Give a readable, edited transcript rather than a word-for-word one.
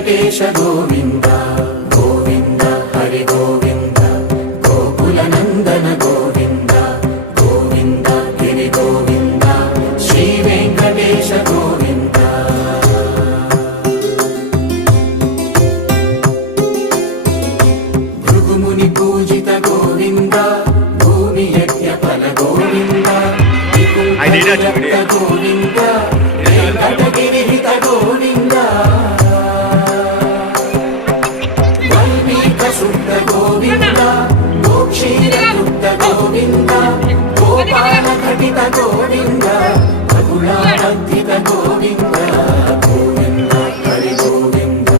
వెంకటేశ గోవింద గోవింద హరి గోవింద గోకుల నందన గోవింద గోవింద గిరి గోవింద శ్రీ వెంకటేశ గోవింద భృగుముని పూజిత గోవింద భూమి యజ్ఞ ఫల గోవింద గోవింద వెంకటగిరిహిత గోవింద వల్మీక శుద్ధ గోవింద గోక్షీర శుద్ధ గోవింద గోపాల ఘటిత గోవింద రఘునాథ